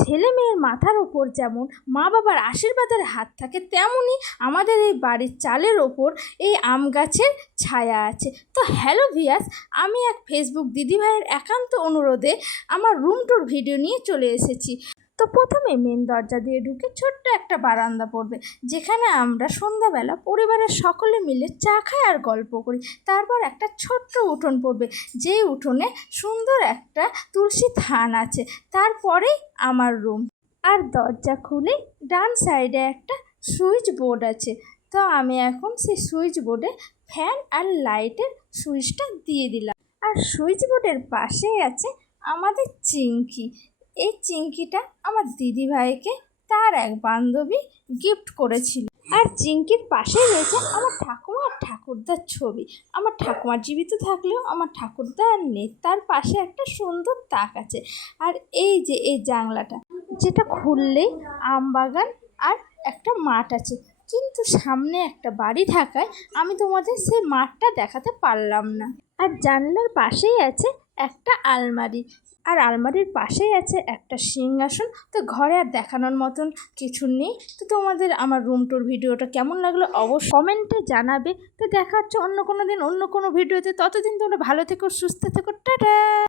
ছেলে মেয়ের মাথার ওপর যেমন মা বাবার আশীর্বাদের হাত থাকে, তেমনই আমাদের এই বাড়ির চালের ওপর এই আম গাছের ছায়া আছে। তো হ্যালো ভিয়াস, আমি এক ফেসবুক দিদিভাইয়ের একান্ত অনুরোধে আমার রুম ট্যুর ভিডিও নিয়ে চলে এসেছি। তো প্রথমে মেন দরজা দিয়ে ঢুকে ছোট্ট একটা বারান্দা পড়বে, যেখানে আমরা সন্ধ্যাবেলা পরিবারের সকলে মিলে চা খাই আর গল্প করি। তারপর একটা ছোট্ট উঠোন পড়বে, যেই উঠোনে সুন্দর একটা তুলসী থান আছে। তারপরেই আমার রুম, আর দরজা খুলে ডান সাইডে একটা সুইচ বোর্ড আছে। তো আমি এখন সেই সুইচ বোর্ডে ফ্যান আর লাইটের সুইচটা দিয়ে দিলাম। আর সুইচ বোর্ডের পাশেই আছে আমাদের চিংকি। এই চিংকিটা আমার দিদিভাইকে তার এক বান্ধবী গিফট করেছিল। আর চিংকির পাশেই রয়েছে আমার ঠাকুমা আর ঠাকুরদার ছবি। আমার ঠাকুমা জীবিত থাকলেও আমার ঠাকুরদা আর নেই। তার পাশে একটা সুন্দর তাক আছে। আর এই যে এই জানলাটা, যেটা খুললেই আমবাগান আর একটা মাঠ আছে, কিন্তু সামনে একটা বাড়ি থাকায় আমি তোমাদের সেই মাঠটা দেখাতে পারলাম না। আর জানলার পাশেই আছে একটা আলমারি, আর আলমারির পাশেই আছে একটা সিংহাসন। তো ঘরে আর দেখানোর মতন কিছু নেই। তো তোমাদের আমার রুম ট্যুর ভিডিওটা কেমন লাগলো অবশ্যই কমেন্টে জানাবে। তো দেখা হচ্ছে অন্য কোনো দিন অন্য কোনো ভিডিওতে। ততদিন তোমরা ভালো থেকো, সুস্থ থেকো, টাটা।